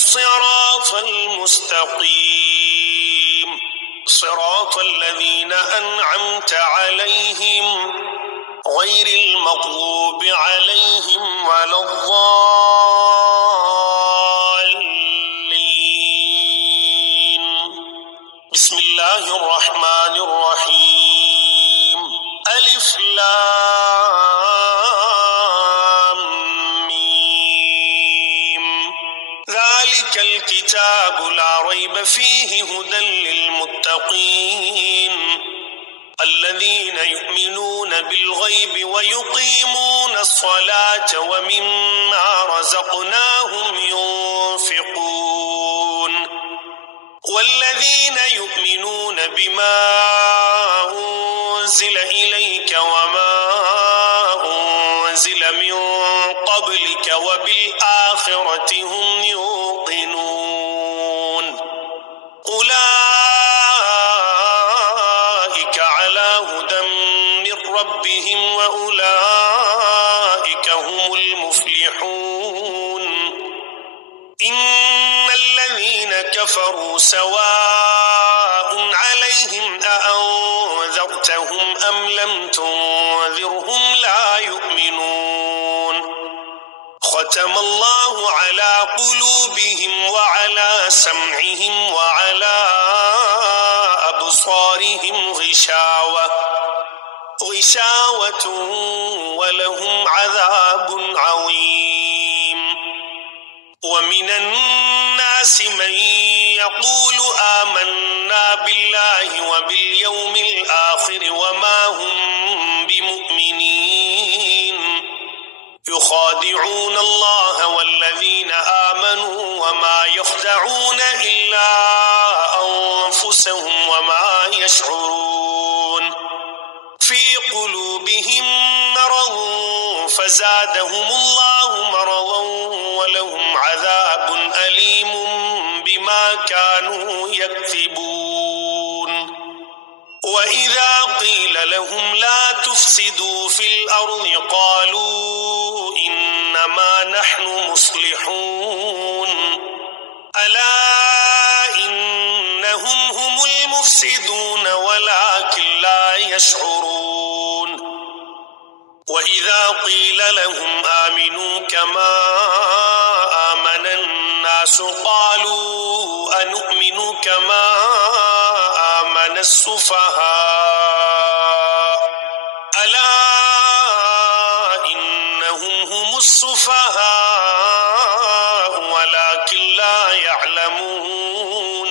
الصراط المستقيم صراط الذين أنعمت عليهم غير المغضوب عليهم ولا الضالين. بسم الله الرحمن الرحيم. ألف لام ميم. ذلك الكتاب لا ريب فيه هدى للمتقين الذين يؤمنون بالغيب ويقيمون الصلاة ومما رزقناهم ينفقون والذين يؤمنون بما أنزل إليك وما أنزل من قبلك وبالآخرة هم يوقنون أولئك على هدى من ربهم وأولئك هم المفلحون. إن الذين كفروا سواء عليهم أأنذرتهم أم لم تنذرهم لا يؤمنون. ختم الله على قلوبهم وعلى سمعهم وعلى أبصارهم غشاوة ولهم عذاب عظيم. ومن الناس من يقول آمنا بالله وباليوم الآخر وما هم بمؤمنين يخادعون الله والذين آمنوا وما يخدعون إلا أنفسهم وما يشعرون. في قلوبهم مرض فزادهم الله مرضا ولهم عذاب أليم بما كانوا يكذبون. وإذا قيل لهم لا تفسدوا في الأرض قالوا إنما نحن مصلحون ألا إنهم هم المفسدون ولكن لا يشعرون. وإذا قيل لهم آمنوا كما آمن الناس قالوا أنؤمن كما آمن السفهاء ألا إنهم هم السفهاء ولكن لا يعلمون.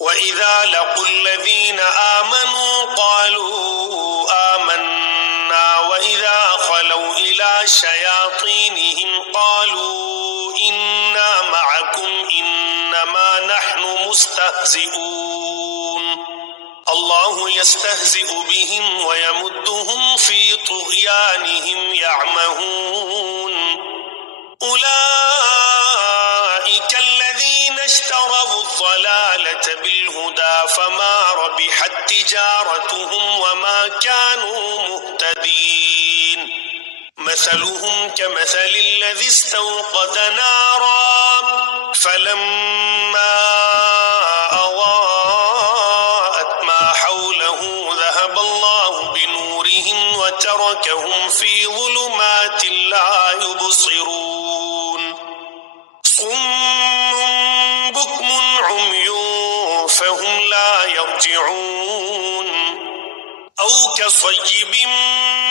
وإذا لقوا الذين آمنوا قالوا آمنا وإذا خلوا إلى شياطينهم قالوا إنا معكم إنما نحن مستهزئون. الله يستهزئ بهم ويمدهم في طغيانهم يعمهون. أولئك الذين اشتروا الضلالة بالهدى فما ربحت تجارتهم وما كانوا مهتدين. مثلهم كمثل الذي استوقد نارا فلما أضاءت ما حوله ذهب الله بنورهم وتركهم في ظلمات لا يبصرون. صم بكم عمي فهم لا يرجعون. أو كصيب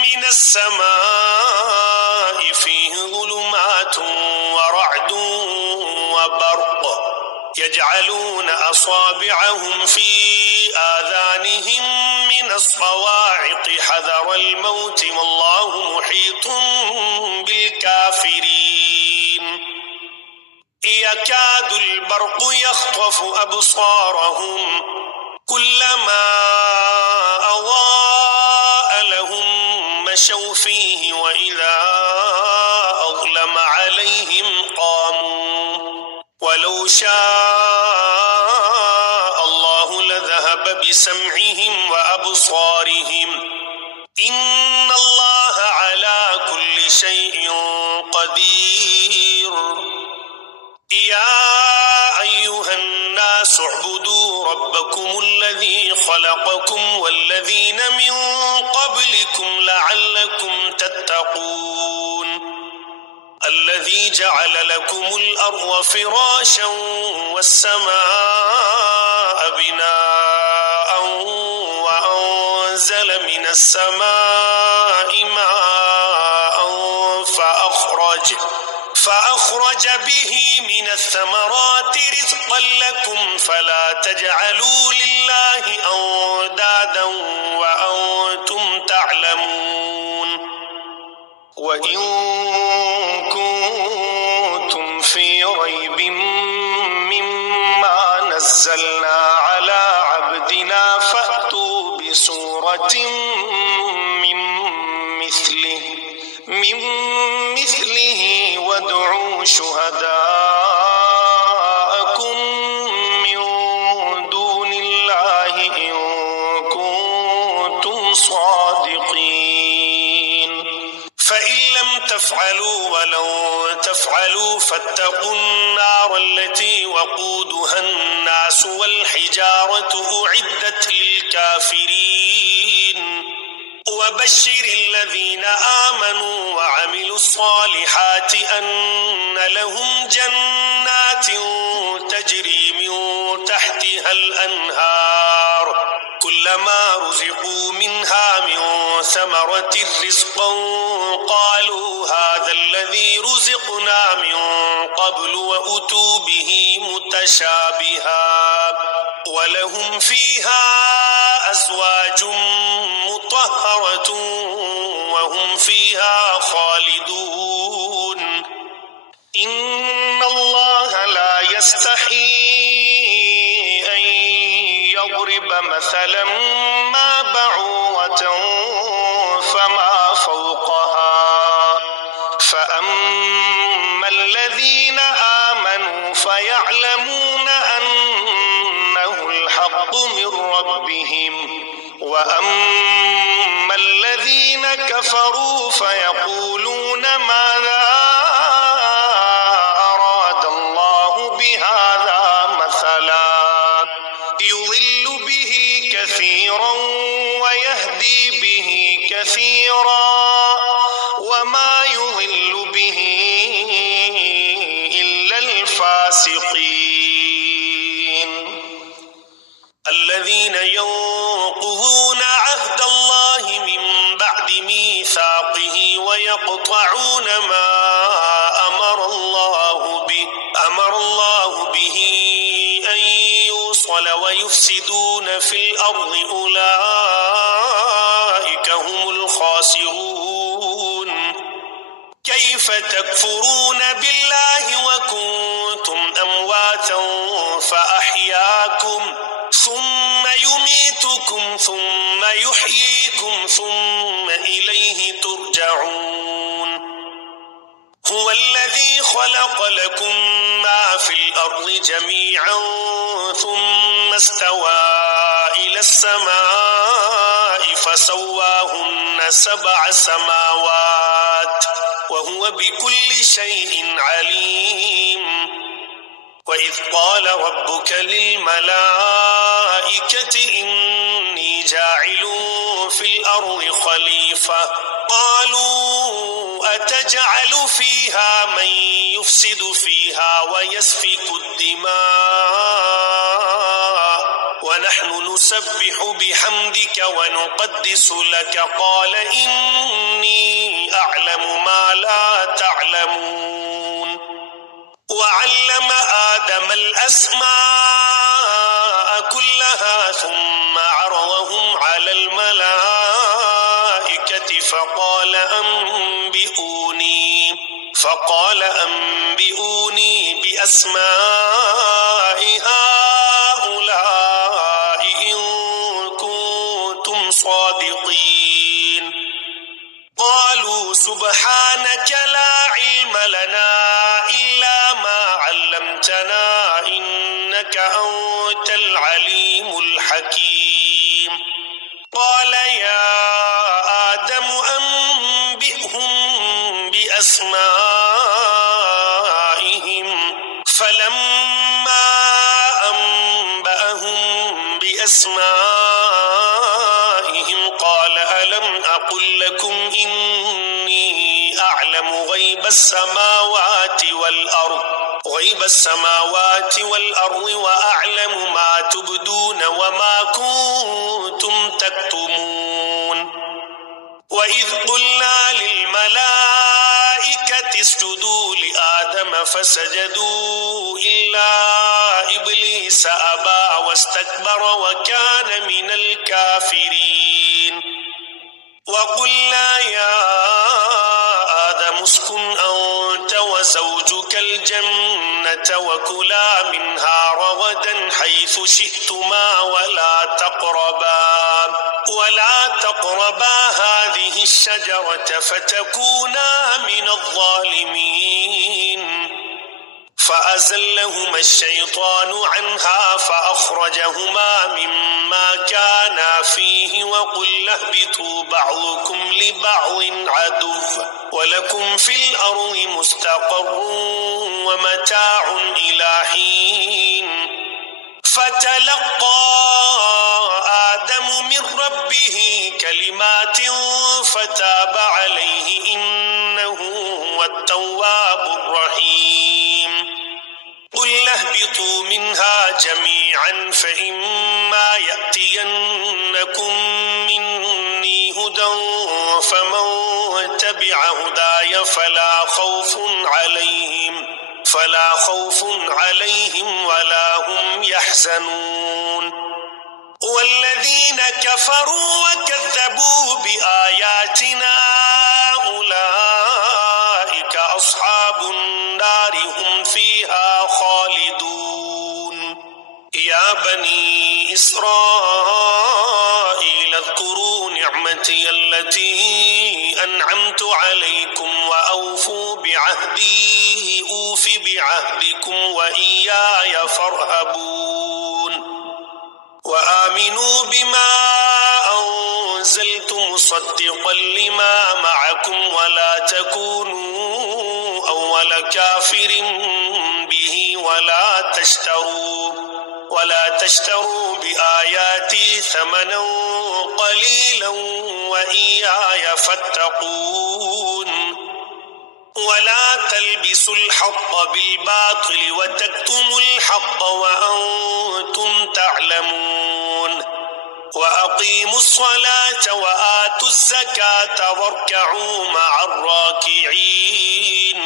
من السماء فيه ظلمات ورعد وبرق يجعلون أصابعهم في آذانهم من الصواعق حذر الموت والله محيط بالكافرين. يكاد البرق يخطف أبصارهم كلما أضاء لهم مشوا فيه وإذا أظلم عليهم قاموا ولو شاء الله لذهب بسمعهم وأبصارهم إن الله على كل شيء قدير. يا أيها الناس اعبدوا ربكم الذي خلقكم والذين من قبلكم لعلكم تتقون الذي جعل لكم الأرض فراشا والسماء بناء وأنزل من السماء ماء فأخرج به من الثمرات رزقا لكم فلا تجعلوا لله أندادا وأنتم تعلمون وإن كنتم في ريب مما نزلنا على عبدنا فأتوا بسورة من مثله وادعوا شهداءكم من دون الله إن كنتم صادقين فإن لم تفعلوا ولن تفعلوا فاتقوا النار التي وقودها الناس والحجارة أعدت للكافرين وبشر الذين آمنوا وعملوا الصالحات أن لهم جنات تجري من تحتها الأنهار كلما رزقوا منها من ثمرة رزقا قالوا هذا الذي رزقنا من قبل وأتوا به متشابها ولهم فيها أزواج مطهرة وهم فيها خالدون إن الله لا يستحيي أن يضرب مثلا ما بعوضة فما فوقها فأما الذين آمنوا فيعلمون أنه الحق من ربهم وأما الذين كفروا فيقولون ماذا أراد الله بهذا مثلا يضل به كثيرا ويهدي به كثيرا وما يضل به إلا الفاسقين الذين ينقضون عهد الله من بعد ميثاقه ويقطعون ما أمر الله به أن يوصل ويفسدون في الأرض أولئك هم الخاسرون كيف تكفرون بالله وكنتم أمواتا فأحياكم ثم يميتكم ثم يحييكم ثم إليه ترجعون هو الذي خلق لكم ما في الأرض جميعا ثم استوى إلى السماء فسواهن 7 سماوات وهو بكل شيء عليم وإذ قال ربك للملائكة إني جاعل في الأرض خليفة قالوا أتجعل فيها من يفسد فيها ويسفك الدماء ونحن نسبح بحمدك ونقدس لك قال إني أعلم ما لا تعلمون وعلم آدم الأسماء كلها ثم عرضهم على الملائكة فقال أنبئوني بأسماء هؤلاء إن كنتم صادقين قالوا سبحانك لا علم لنا إلا ما علمتنا إنك أنت العليم الحكيم قال يا آدم أنبئهم بأسمائهم يعلم غيب السماوات والأرض وأعلم ما تبدون وما كنتم تكتمون وإذ قلنا للملائكة اسجدوا لآدم فسجدوا إلا إبليس أبى واستكبر وكان من الكافرين وقلنا يا آدم اسكن أنت وزوجك الجنة وكلا منها رغدا حيث شئتما ولا تقربا هذه الشجرة فتكونا من الظالمين فأزلهما الشيطان عنها فأخرجهما مما كانا فيه وقلنا اهبطوا بعضكم لبعض عدو ولكم في الأرض مستقر ومتاع إلى حين فتلقى آدم من ربه كلمات فتاب عليه إنه هو التواب الرحيم قلنا اهبطوا منها جميعا فإما يأتينكم مني هدى فمن تبع هداي فلا خوف عليهم ولا هم يحزنون والذين كفروا وكذبوا بآياتنا أولئك أصحاب النار هم فيها خالدون يا بني إسرائيل اذكروا نعمتي التي أنعمت عليكم وأوفوا بعهدي أوف بعهدكم وإياي فارهبون وآمنوا بما أنزلت مصدقا لما معكم ولا تكونوا أول كافر به ولا تشتروا بآياتي ثمنا قليلا وإياي فاتقون ولا تلبسوا الحق بالباطل وتكتموا الحق وأنتم تعلمون وأقيموا الصلاة وآتوا الزكاة واركعوا مع الراكعين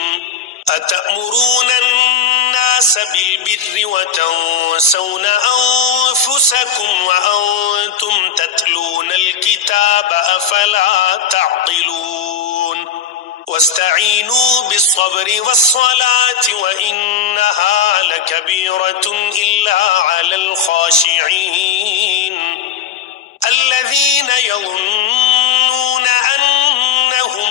أتأمرون الناس بالبر وتنسون أنفسكم وأنتم تتلون الكتاب أفلا تعقلون واستعينوا بالصبر والصلاة وإنها لكبيرة إلا على الخاشعين الذين يظنون أنهم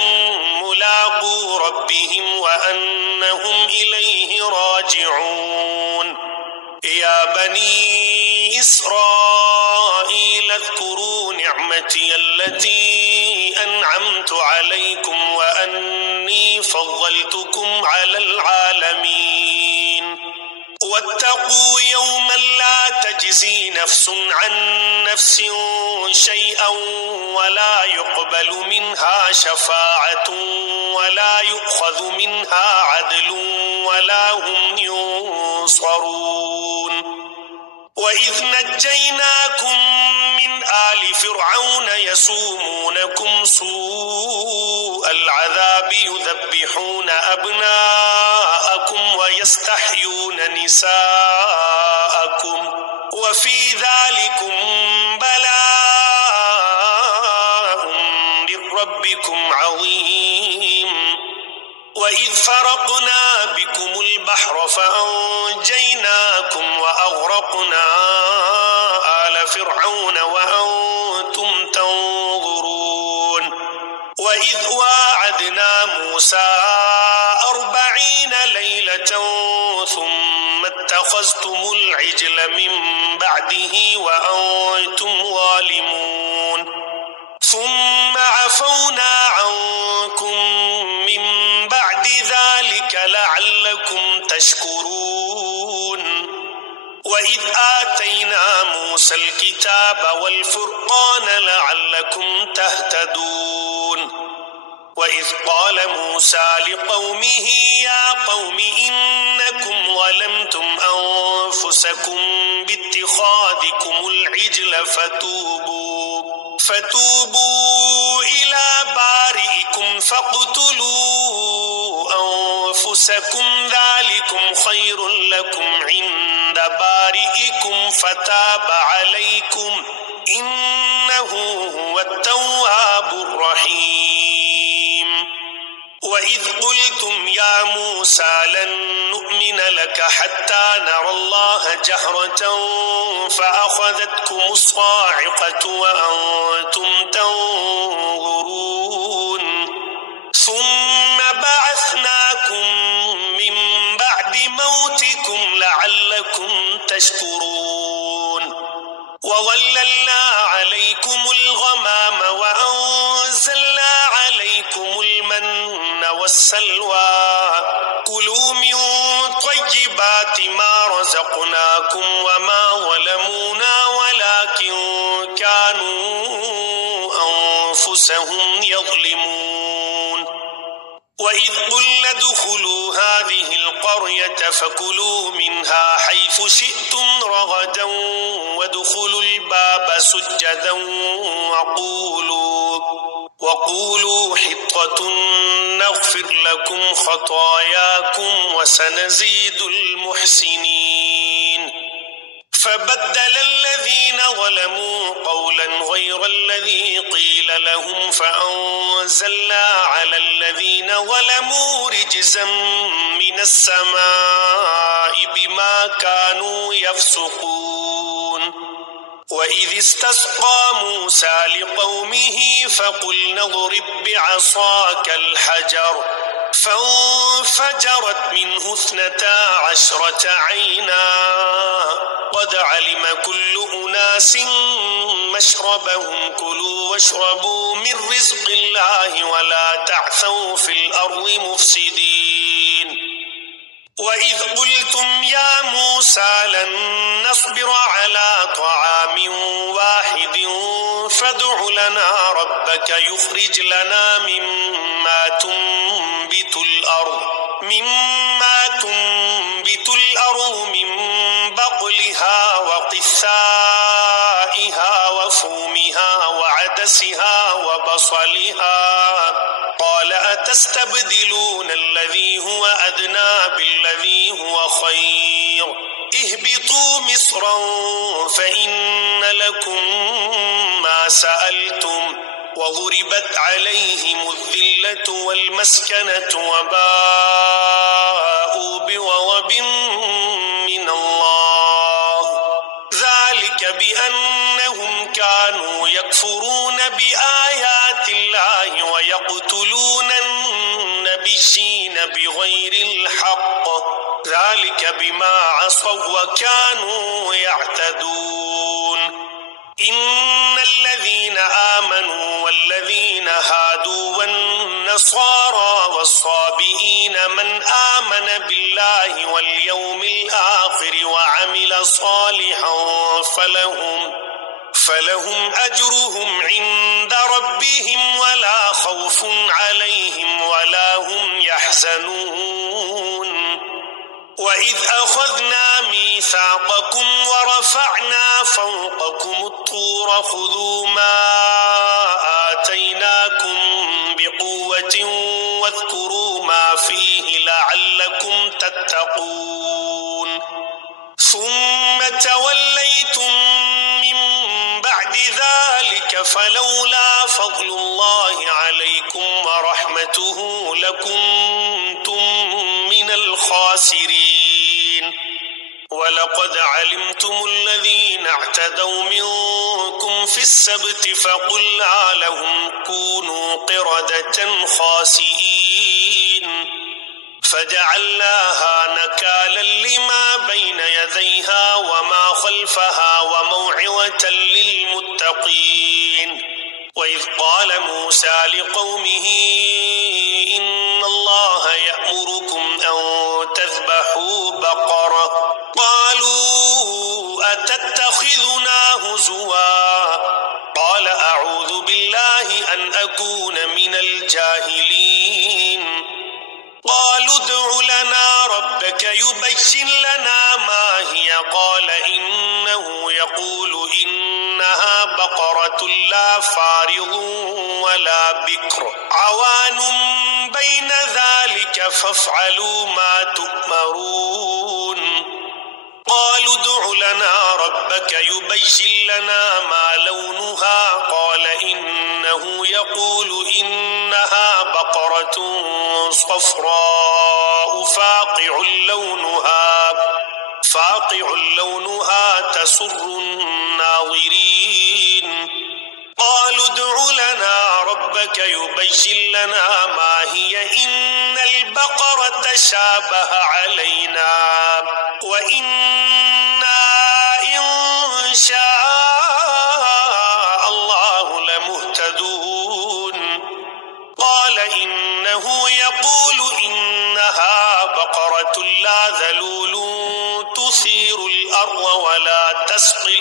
ملاقو ربهم وأنهم إليه راجعون يا بني إسرائيل اذكروا نعمتي التي أنعمت عليكم وأني فضلتكم على العالمين واتقوا يوما لا تجزي نفس عن نفس شيئا ولا يقبل منها شفاعة ولا يؤخذ منها عدل ولا هم ينصرون وإذ نجيناكم من آل فرعون يسومونكم سوء العذاب يذبحون أبناءكم ويستحيون نساءكم وفي ذلكم بلاء من ربكم عظيم وإذ فرقنا بكم البحر فأنجيناكم وأغرقنا آل فرعون وأنتم تنظرون وإذ واعدنا موسى 40 ليلة ثم اتخذتم العجل من بعده وأنتم ظالمون ثم عفونا عنكم من بعد ذلك لعلكم تشكرون وإذ آتينا موسى الكتاب والفرقان لعلكم تهتدون وَإِذْ قَالَ مُوسَى لِقَوْمِهِ يَا قَوْمِ إِنَّكُمْ ظَلَمْتُمْ أَنفُسَكُمْ بِاتِّخَاذِكُمُ الْعِجْلَ فتوبوا إِلَى بَارِئِكُمْ فاقتلوا أنفسكم ذلكم خير لكم عند بارئكم فتاب عليكم إنه هو التواب الرحيم وإذ قلتم يا موسى لن نؤمن لك حتى نرى الله جهرة فأخذتكم الصاعقة وأنتم تنظرون ثم بعثناكم من بعد موتكم لعلكم تشكرون وظللنا عليكم الغمام وأنزلنا عليكم المن والسلوى كلوا من طيبات ما رزقناكم وما ظلمونا ولكن كانوا أنفسهم يظلمون وإذ قلنا ادخلوا هذه القرية فكلوا منها حيث شئتم رغدا وادخلوا الباب سجدا وقولوا حطة نغفر لكم خطاياكم وسنزيد المحسنين فبدل الذين ظلموا قولا غير الذي قيل لهم فأنزلنا على الذين ظلموا رجزا من السماء بما كانوا يفسقون وإذ استسقى موسى لقومه فقلنا اضرب بعصاك الحجر فانفجرت منه 12 عينا قد علم كل أناس مشربهم كلوا واشربوا من رزق الله ولا تعثوا في الأرض مفسدين وإذ قلتم يا موسى لن نصبر على طعام واحد فادع لنا ربك يخرج لنا مما تنبت الأرض من بقلها وقثائها وفومها وعدسها وبصلها قال أتستبدلون الذي هو أدنى بالذي هو خير اهبطوا مصرا فإن لكم ما سألتم وضربت عليهم الذلة والمسكنة وباءوا بغضب من الله ذلك بأنهم كانوا يكفرون بآيات الله ويقتلون النبيين بغير الحق ذلك بما عصوا وكانوا يعتدون إن الذين آمنوا والذين هادوا والنصارى والصابئين من آمن بالله واليوم الآخر وعمل صالحا فلهم أجرهم عند ربهم ولا خوف عليهم ولا هم يحزنون وإذ أخذنا ميثاقكم ورفعنا فوقكم الطور خذوا ما آتيناكم بقوة واذكروا ما فيه لعلكم تتقون ثم توليتم من بعد ذلك فلولا فضل الله عليكم ورحمته لكنتم من الخاسرين ولقد علمتم الذين اعتدوا منكم في السبت فقلنا لهم كونوا قردة خاسئين فجعلناها نكالا لما بين يديها وما خلفها وموعظة للمتقين وإذ قال موسى لقومه إن الله يأمركم أن تذبحوا بقرة قالوا أتتخذنا هزوا قال أعوذ بالله أن أكون من الجاهلين قالوا ادع لنا ربك يبين لنا ما هي قال إنه يقول إنها بقرة لا فارض ولا بكر عوان بين ذلك فافعلوا ما تؤمرون قالوا ادع لنا ربك يبين لنا ما لونها قال إنه يقول إنها بقرة صفراء فاقع لونها تسر الناظرين قالوا ادع لنا ربك يبين لنا ما هي إن البقرة شابه علينا وإنا إن شاء الله لمهتدون قال إنه يقول إنها بقرة لا ذلول تثير الأرض ولا تسقي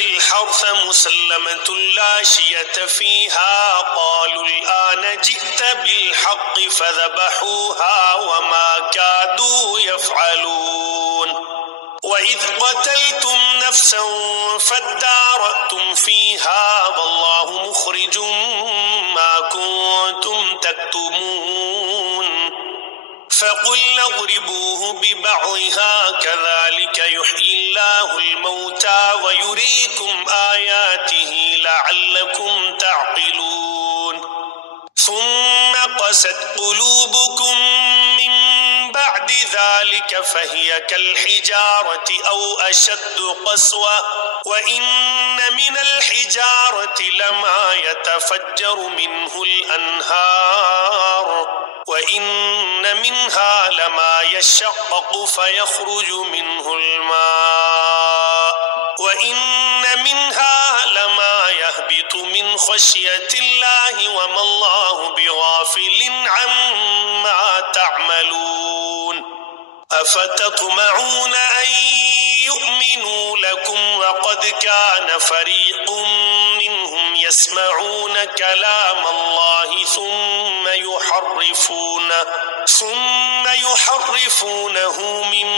الحرث مسلمة لا شية فيها قالوا الآن جئت بالحق فذبحوها وما كادوا يفعلون وإذ قتلتم نفسا فادارأتم فيها والله مخرج ما كنتم تكتمون فقلنا اضربوه ببعضها كذلك يحيي الله الموتى ويريكم آياته لعلكم تعقلون ثم قست قلوبكم من بعد ذلك فهي كالحجارة أو أشد قسوة وإن من الحجارة لما يتفجر منه الأنهار وإن منها لما يشقق فيخرج منه الماء وإن منها لما يهبط من خشية الله وما الله بغافل عما تعملون أفتطمعون أن يؤمنوا لكم وقد كان فريق منهم يسمعون كلام الله ثم يحرفونه من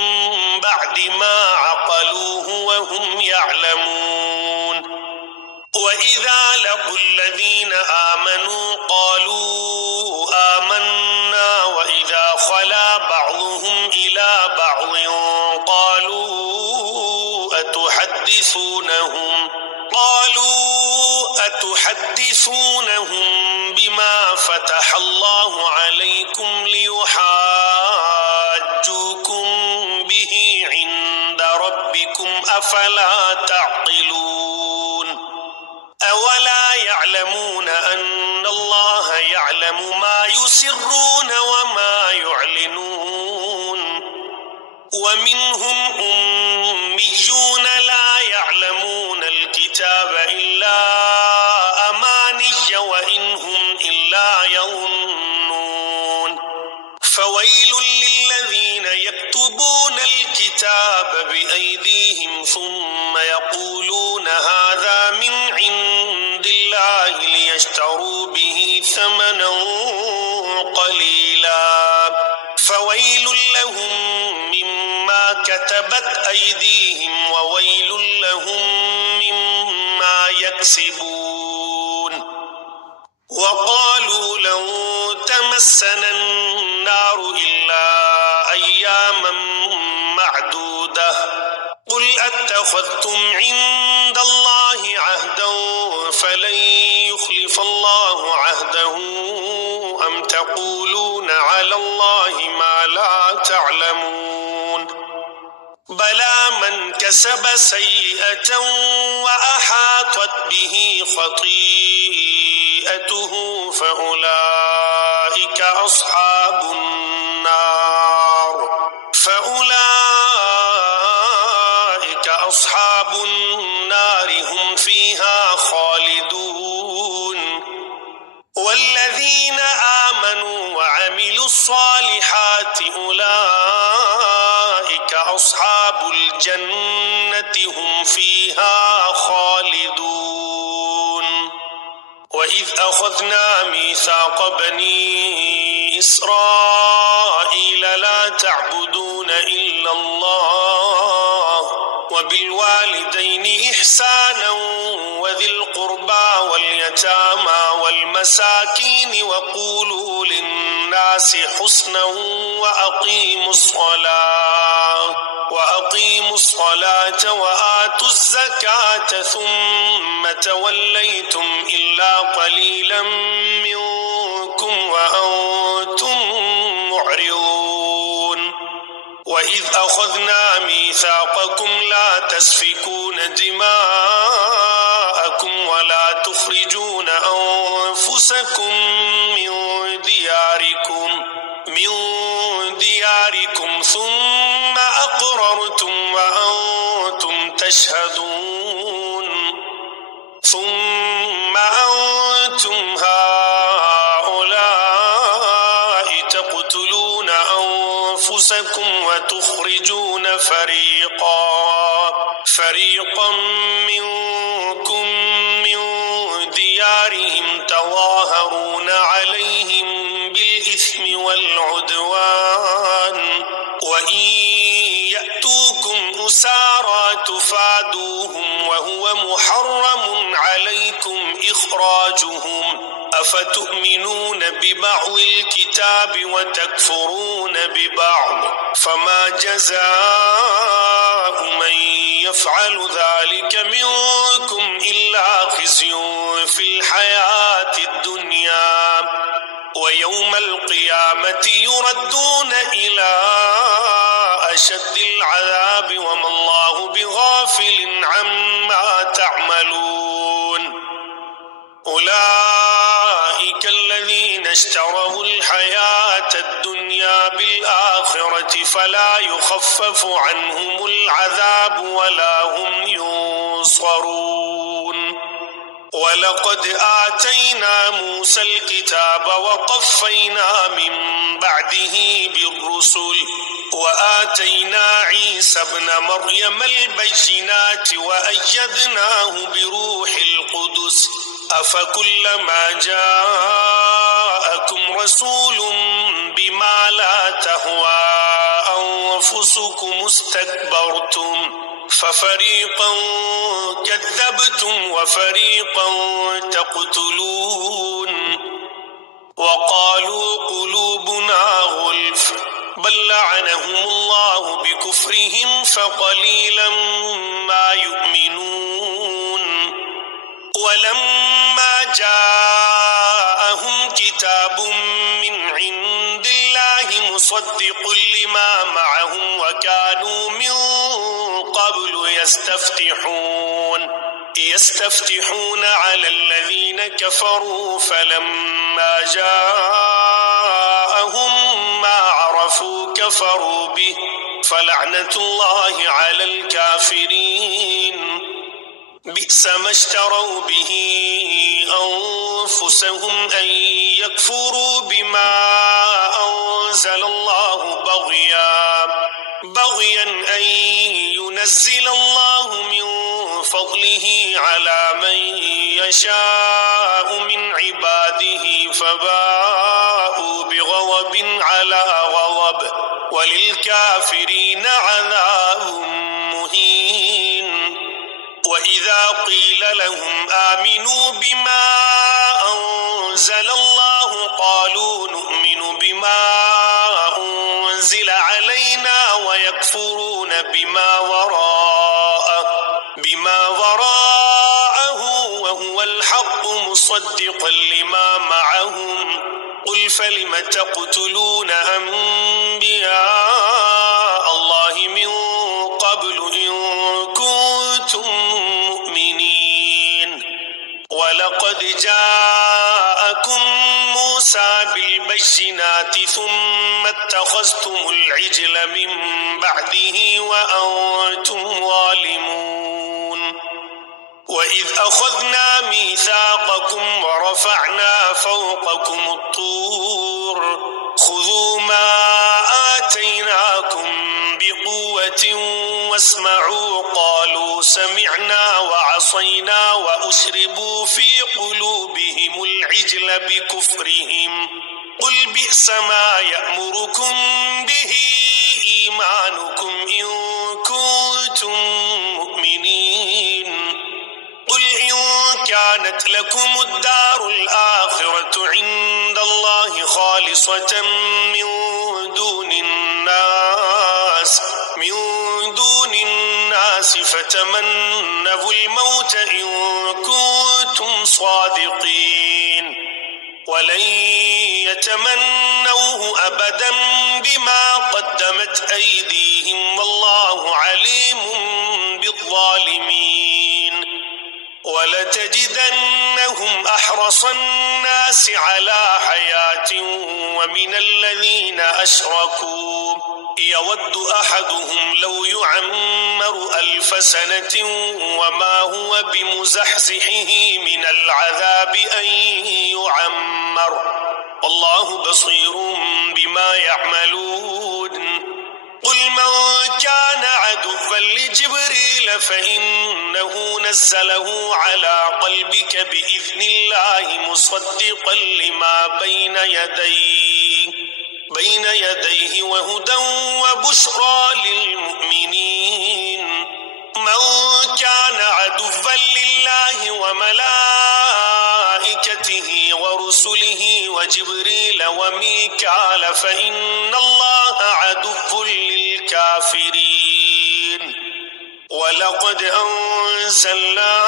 بعد ما عقلوه وهم يعلمون وإذا لقوا الذين آمنوا قالوا آمنا وإذا خلا بعضهم إلى بعض قالوا أتحدثونهم بما فتح الله عليكم ليحاجوكم به عند ربكم أفلا تعقلون أولا يعلمون أن الله يعلم ما يسرون وما يعلنون ومنهم أميون لا يعلمون الكتاب إلا أماني وإن هم إلا يظنون فويل للذين يكتبون الكتاب بأيديهم ثم يقولون هذا من عند الله ليشتروا به ثمنا قليلا فويل لهم مما كتبت أيديهم وويل لهم مما يكسبون وقالوا لن تمسنا النار إلا أياما معدودة قل أتخذتم عند الله عهدا فلن يخلف الله عهده أم تقولون على الله ما لا تعلمون بلى من كسب سيئة وأحاطت به خطيئته فأولئك أصحاب النار هم فيها خالدون والذين آمنوا وعملوا الصالحات أولئك أصحاب الجنة هم فيها خالدون وإذ أخذنا ميثاق بني إسرائيل لا تعبدون إلا الله وبالوالدين إحسانا وذي القربى واليتامى والمساكين وقولوا للناس حسنا وأقيموا الصلاة وآتوا الزكاة ثم توليتم إلا قليلا منكم وأنتم معرضون وإذ أخذنا ميثاقكم لا تسفكون دماءكم ولا تخرجون أنفسكم من دياركم ثم أقررتم وأنتم تشهدون ثم أنتم هؤلاء تقتلون أنفسكم وتخرجون فريقا منكم من ديارهم تظاهرون عليهم بالإثم والعدوان وإن يأتوكم أسارى تفادوهم وهو محرم عليكم إخراجهم أفتؤمنون ببعض الكتاب وتكفرون ببعض فما جزاء من يفعل ذلك منكم إلا خزي في الحياة الدنيا ويوم القيامة يردون إلى أشد العذاب وما الله بغافل عما تعملون أولئك الذين اشتروا الحياة الدنيا بالآخرة فلا يخفف عنهم العذاب ولا هم ينصرون ولقد آتينا موسى الكتاب وقفينا من بعده بالرسل وآتينا عيسى ابن مريم البينات وأيدناه بروح القدس أفكلما جاءكم رسول بما لا تهوى أنفسكم استكبرتم ففريقا كذبتم وفريقا تقتلون وقالوا قلوبنا غلف بل لعنهم الله بكفرهم فقليلا ما يؤمنون ولما جاءهم كتاب من عند الله مصدق لما معهم وكانوا من قبل يستفتحون على الذين كفروا فلما جاءهم ما عرفوا كفروا به فلعنة الله على الكافرين بئس ما اشتروا به أنفسهم أن يكفروا بما أنزل الله بغيا أن ينزل الله من فضله على من يشاء من عباده فباءوا بغضب على غضب وللكافرين عذاب مهين وإذا قيل لهم آمنوا بما أنزل الله قالوا نؤمن بما أنزل علينا ويكفرون بما وراءه وهو الحق مصدقا لما معهم قل فلم تقتلون أنبياء الله من قبل إن كنتم مؤمنين ولقد جاءكم موسى بالبينات ثم اتخذتم العجل من بعده وأنتم ظالمون وإذ أخذنا ميثاقكم ورفعنا فوقكم الطور خذوا ما آتيناكم بقوة واسمعوا قالوا سمعنا وعصينا عصينا وأشربوا في قلوبهم العجل بكفرهم قل بئس ما يأمركم به إيمانكم إن كنتم مؤمنين قل إن كانت لكم الدار الآخرة عند الله خالصة من دون الناس فتمنوا الموت إن كنتم صادقين ولن يتمنوه أبدا بما قدمت أيديهم والله عليم بالظالمين ولتجدنهم أحرص الناس على حياة ومن الذين أشركوا يود أحدهم لو يعمر 1000 سنة وما هو بمزحزحه من العذاب أن يعمر والله بصير بما يعملون قل من كان عدوا لجبريل فإنه نزله على قلبك بإذن الله مصدقا لما بين يديه وهدى وبشرى للمؤمنين من كان عدوا لله وملائكته ورسله وجبريل وميكال فإن الله عدو للكافرين ولقد أنزلنا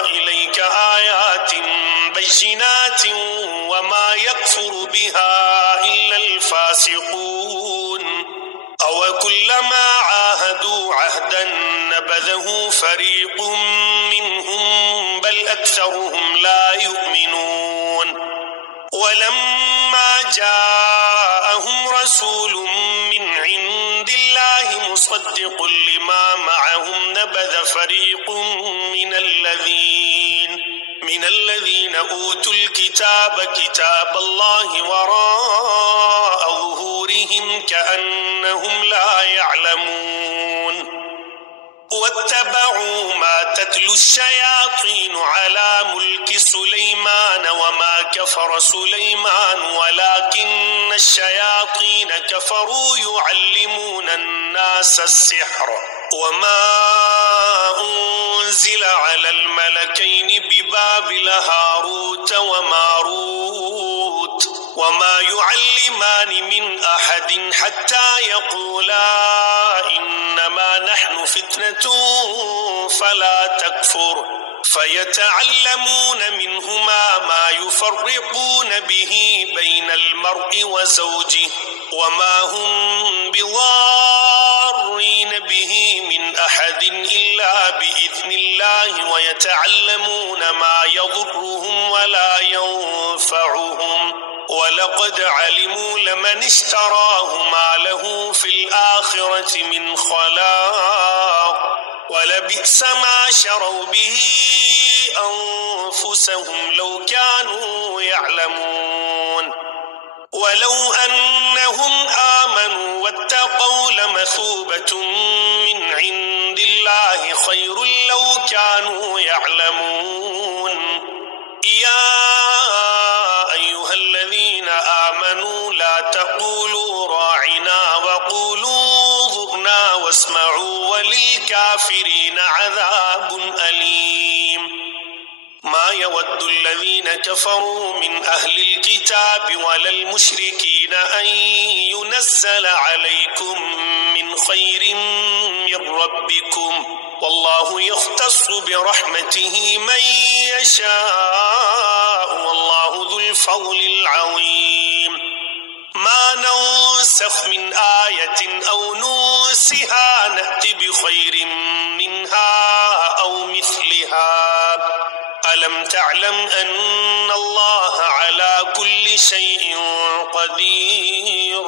إليك آيات بينات وما يكفر بها إلا الفاسقون أوكلما عاهدوا عهدا نبذه فريق منهم بل أكثرهم لا يؤمنون ولما جاءهم رسول من عند الله مصدق لما معهم نبذ فريق من الذين أوتوا الكتاب كتاب الله وراء ظهورهم كأنهم لا يعلمون واتبعوا ما تتلو الشياطين على ملك سليمان وما كفر سليمان ولكن الشياطين كفروا يعلمون الناس السحر وما أنزل على الملكين ببابل هاروت وماروت وما يعلمان من أحد حتى يقولا إنما نحن فتنة فلا تكفر فيتعلمون منهما ما يفرقون به بين المرء وزوجه وما هم بضارين به من أحد إلا بإذن الله ويتعلمون ما يضرهم ولا ينفعهم ولقد علموا لمن اشتراه ما له في الآخرة من خلاق ولبئس ما شروا به أنفسهم لو كانوا يعلمون ولو أنهم آمنوا واتقوا لمثوبة من عند الله خير لو كانوا يعلمون يا أيها الذين آمنوا لا تقولوا راعنا وقولوا ذقنا واسمعوا وللكافرين عذاب أليم ما يود الذين كفروا من أهل الكتاب ولا المشركين أن ينزل عليكم من خير من ربكم والله يختص برحمته من يشاء والله ذو الفضل العظيم ما ننسخ من آية أو ننسها نأت بخير منها أو مثلها ألم تعلم أن الله على كل شيء قدير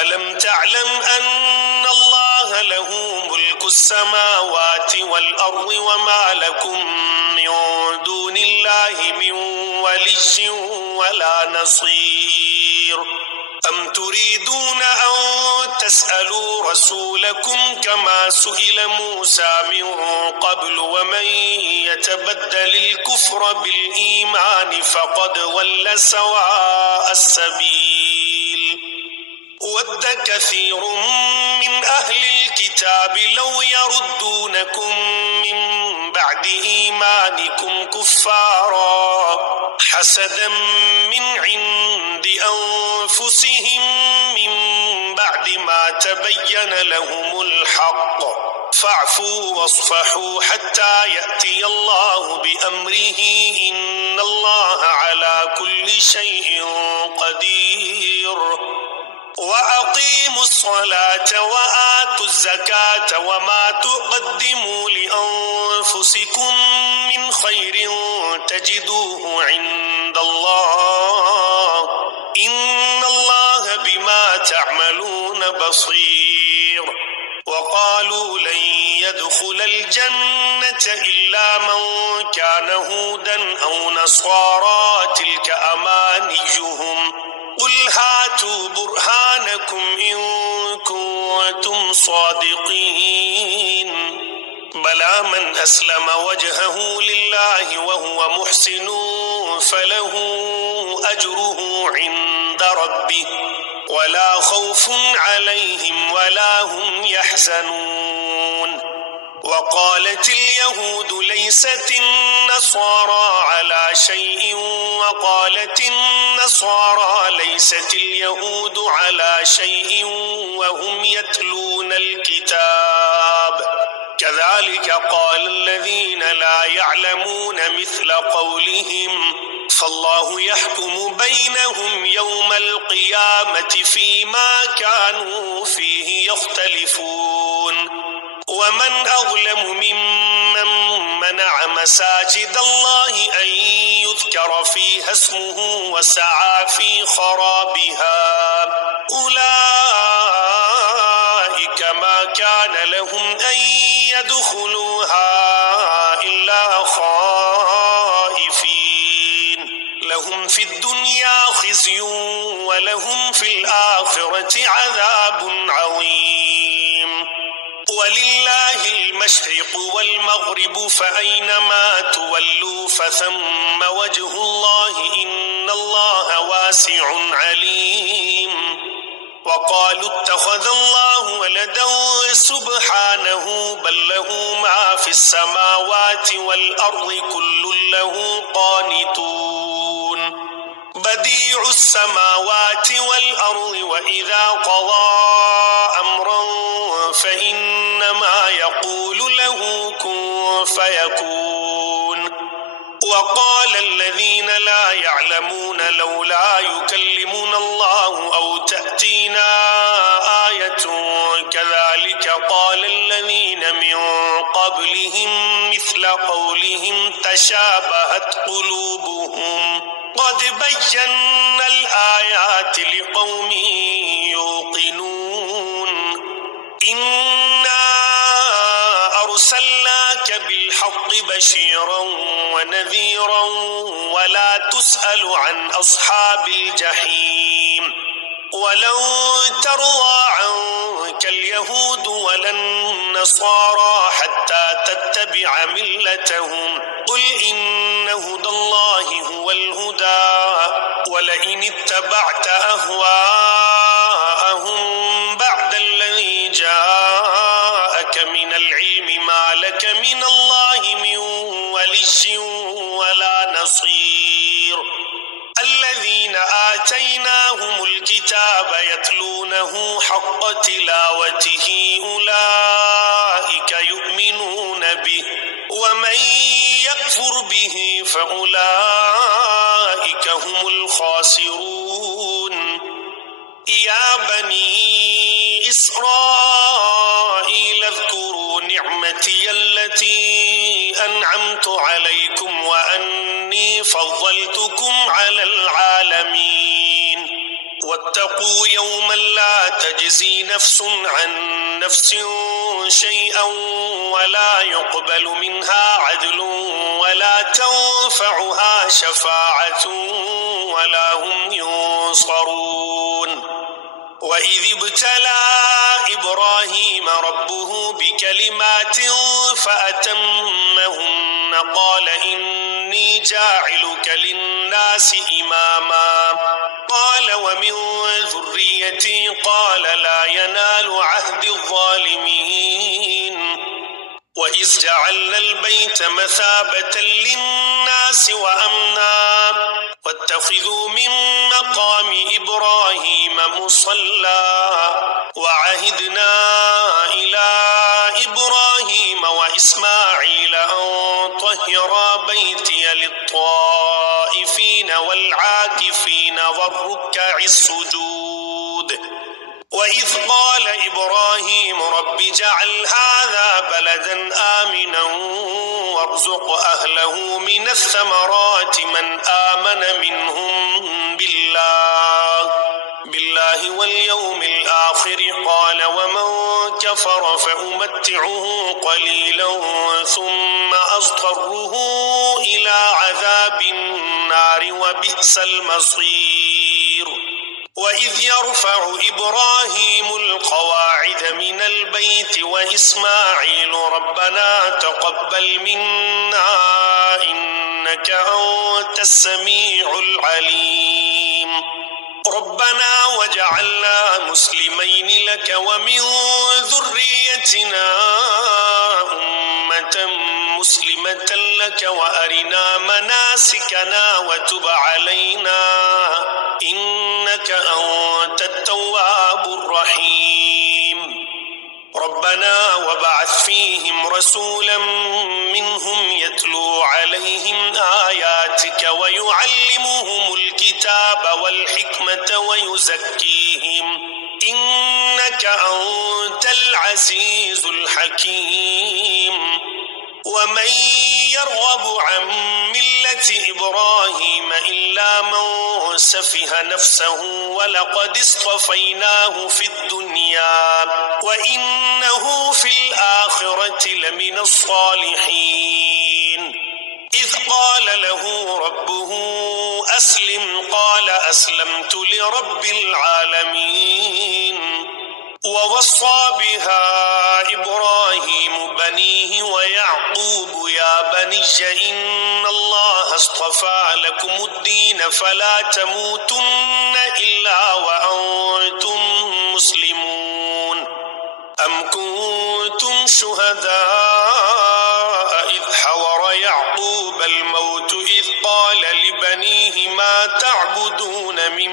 ألم تعلم أن الله له ملك السماوات والأرض وما لكم من دون الله من ولي ولا نصير أم تريدون أن تسألوا رسولكم كما سئل موسى من قبل ومن يتبدل الكفر بالإيمان فقد ضل سواء السبيل ود كثير من أهل الكتاب لو يردونكم من بعد إيمانكم كفارا حسدا من عند أنفسهم من بعد ما تبين لهم الحق فاعفوا واصفحوا حتى يأتي الله بأمره إن الله على كل شيء قدير وأقيموا الصلاة وآتوا الزكاة وما تقدموا لأنفسكم من خير تجدوه عند الله إن الله بما تعملون بصير وقالوا لن يدخل الجنة إلا من كان هودا أو نصارى تلك أمانيهم قل هاتوا برهانكم إن كنتم صادقين بلى من أسلم وجهه لله وهو محسن فله أجره عند ربه ولا خوف عليهم ولا هم يحزنون وقالت اليهود ليست النصارى على شيء وقالت النصارى ليست اليهود على شيء وهم يتلون الكتاب كذلك قال الذين لا يعلمون مثل قولهم فالله يحكم بينهم يوم القيامة فيما كانوا فيه يختلفون ومن أظلم ممن منع مساجد الله أن يذكر فيها اسمه وسعى في خرابها أولئك ما كان لهم أن يدخلوها إلا خائفين لهم في الدنيا خزي ولهم في الآخرة عذاب عظيم ولله المشرق والمغرب فأينما تولوا فثم وجه الله إن الله واسع عليم وقالوا اتخذ الله ولدا سبحانه بل له ما في السماوات والأرض كل له قانتون بديع السماوات والأرض وإذا قضى أمرا فإنما يقول له كن فيكون وقال الذين لا يعلمون لولا يكلمنا الله أو تأتينا آية كذلك قال الذين من قبلهم مثل قولهم تشابهت قلوبهم قد بينا الآيات لقوم يوقنون إنا أرسلناك بالحق بشيرا ونذيرا ولا تسأل عن أصحاب الجحيم ولن ترضى عنك اليهود ولا النصارى حتى تتبع ملتهم قل إن هدى الله هو الهدى ولئن اتبعت أهواءهم بعد الذي جاءك من العلم ما لك من الله من ولي ولا نصير الذين آتيناهم الكتاب يتلونه حق تلاوته أولئك يؤمنون به ومن يكفر به فأولئك هم الخاسرون يا بني إسرائيل اذكروا نعمتي التي أنعمت عليكم وأني فضلتكم على العالمين واتقوا يوما لا تجزي نفس عن نفس شيئا ولا يقبل منها عدل ولا تنفعها شفاعة ولا هم ينصرون وَإِذِ ابْتَلَىٰ إِبْرَاهِيمَ رَبُّهُ بِكَلِمَاتٍ فَأَتَمَّهُنَّ قَالَ إِنِّي جَاعِلُكَ لِلنَّاسِ إِمَامًا قَالَ وَمِن ذُرِّيَّتِي قَالَ لَا يَنَالُ عَهْدِي الظَّالِمِينَ وَإِذْ جَعَلْنَا الْبَيْتَ مَثَابَةً لِلنَّاسِ وَأَمْنًا وَاتَّخِذُوا مِن مَّقَامِ إِبْرَاهِيمَ مُصَلًّى وَعَهِدْنَا إِلَىٰ إِبْرَاهِيمَ وَإِسْمَاعِيلَ أَن طَهِّرَا بَيْتِيَ لِلطَّائِفِينَ وَالْعَاكِفِينَ وَالرُّكَّعِ السُّجُودِ وَإِذْ قَالَ إِبْرَاهِيمُ رَبِّ اجْعَلْ هَٰذَا بَلَدًا آمِنًا وَارْزُقْ أَهْلَهُ مِنَ الثَّمَرَاتِ مَنْ آمَنَ مِنْهُم بِاللَّهِ وَالْيَوْمِ الْآخِرِ قَالَ وَمَن كَفَرَ فَأُمَتِّعُهُ قَلِيلًا ثُمَّ أَضْطَرُّهُ إِلَىٰ عَذَابِ النَّارِ وَبِئْسَ الْمَصِيرُ وَإِذْ يَرْفَعُ إِبْرَاهِيمُ الْقَوَاعِدَ مِنَ الْبَيْتِ وَإِسْمَاعِيلُ رَبَّنَا تَقَبَّلْ مِنَّا إِنَّكَ أَنتَ السَّمِيعُ الْعَلِيمُ رَبَّنَا وَاجْعَلْنَا مُسْلِمَيْنِ لَكَ وَمِن ذُرِّيَّتِنَا أُمَّةً مُّسْلِمَةً لَكَ وَأَرِنَا مَنَاسِكَنَا وَتُبْ عَلَيْنَا إِنَّكَ أَنتَ التَّوَّابُ الرَّحِيمُ رَبَّنَا وَابْعَثْ فِيهِمْ رَسُولًا مِّنْهُمْ يَتْلُو عَلَيْهِمْ آيَاتِكَ وَيُعَلِّمُهُمُ الْكِتَابَ وَالْحِكْمَةَ وَيُزَكِّيهِمْ إِنَّكَ أَنتَ الْعَزِيزُ الْحَكِيمُ وَمَن يَرْغَبُ عَن مِّلَّةِ إِبْرَاهِيمَ إِلَّا مَن سَفِهَ نَفْسَهُ وَلَقَدِ اصْطَفَيْنَاهُ فِي الدُّنْيَا وَإِنَّهُ فِي الْآخِرَةِ لَمِنَ الصَّالِحِينَ إِذْ قَالَ لَهُ رَبُّهُ أَسْلِمْ قَالَ أَسْلَمْتُ لِرَبِّ الْعَالَمِينَ وَوَصَّىٰ بِهَا إِبْرَاهِيمُ بَنِيهِ وَيَعْقُوبُ يَا بَنِيَّ إِنَّ اللَّهَ اصْطَفَىٰ لَكُمُ الدِّينَ فَلَا تَمُوتُنَّ إِلَّا وَأَنتُم مُّسْلِمُونَ أَمْ كُنتُمْ شُهَدَاءَ إِذْ حَضَرَ يَعْقُوبَ الْمَوْتُ إِذْ قَالَ لِبَنِيهِ مَا تَعْبُدُونَ مِن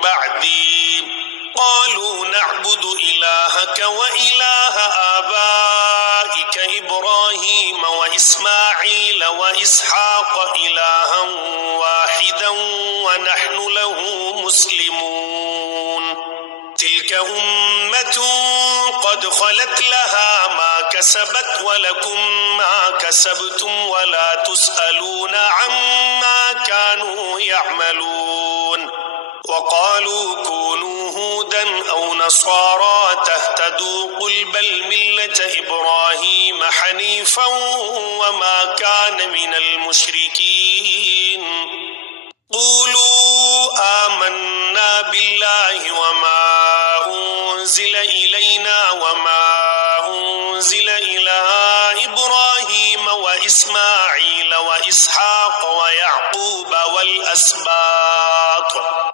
بَعْدِي قَالُوا نَعْبُدُ إِلَٰهَكَ وَإِلَٰهَ آبَائِكَ إِبْرَاهِيمَ وَإِسْمَاعِيلَ وَإِسْحَاقَ إِلَٰهًا وَاحِدًا وَنَحْنُ لَهُ مُسْلِمُونَ تِلْكَ أُمَّةٌ قَدْ خَلَتْ لَهَا مَا كَسَبَتْ وَلَكُم مَّا كَسَبْتُمْ وَلَا تُسْأَلُونَ عَمَّا كَانُوا يَعْمَلُونَ وَقَالُوا كُونُوا هُودًا أَوْ نَصَارَىٰ تَهْتَدُوا قُلْ بَلْ مِلَّةَ إِبْرَاهِيمَ حَنِيفًا وَمَا كَانَ مِنَ الْمُشْرِكِينَ قُولُوا آمَنَّا بِاللَّهِ وَمَا أُنزِلَ إِلَيْنَا وَمَا أُنزِلَ إِلَىٰ إِبْرَاهِيمَ وَإِسْمَاعِيلَ وَإِسْحَاقَ وَيَعْقُوبَ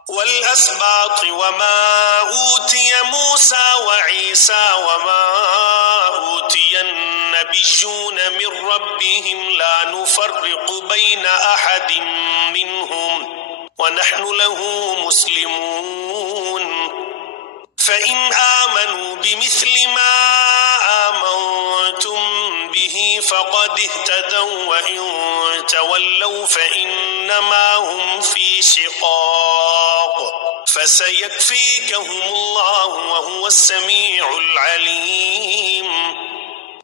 وَالْأَسْبَاطِ وَمَا أُوتِيَ مُوسَىٰ وَعِيسَىٰ وَمَا أُوتِيَ النَّبِيُّونَ مِن رَّبِّهِمْ لَا نُفَرِّقُ بَيْنَ أَحَدٍ مِّنْهُمْ وَنَحْنُ لَهُ مُسْلِمُونَ فَإِنْ آمَنُوا بِمِثْلِ مَا آمَنتُم بِهِ فَقَدِ اهْتَدَوا وَّإِن تَوَلَّوْا فَإِنَّمَا هُمْ فِي شِقَاقٍ فَسَيَكْفِيكَهُمُ اللَّهُ وَهُوَ السَّمِيعُ الْعَلِيمُ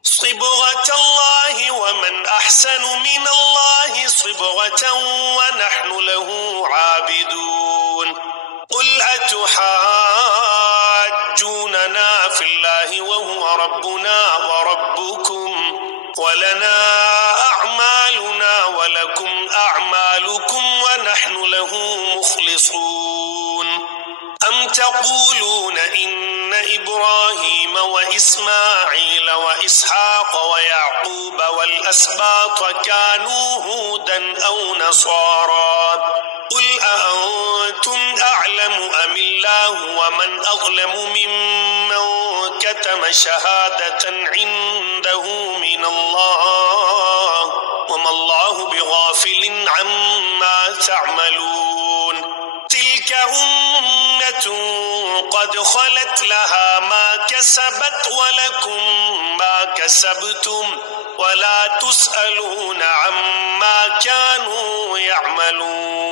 صِبْغَةَ اللَّهِ وَمَنْ أَحْسَنُ مِنَ اللَّهِ صِبْغَةً وَنَحْنُ لَهُ عَابِدُونَ قُلْ أَتُحَاجُّونَنَا فِي اللَّهِ وَهُوَ رَبُّنَا وَرَبُّكُمْ وَلَنَا أَعْمَالُنَا وَلَكُمْ أَعْمَالُكُمْ وَنَحْنُ لَهُ مُخْلِصُونَ أم تقولون إن إبراهيم وإسماعيل وإسحاق ويعقوب والأسباط كانوا هودا أو نصارى قل أأنتم أعلم أم الله ومن أظلم ممن كتم شهادة عنده من الله وما الله بغافل عما تعملون تلك أمة قد خلت لها ما كسبت ولكم ما كسبتم ولا تسألون عما كانوا يعملون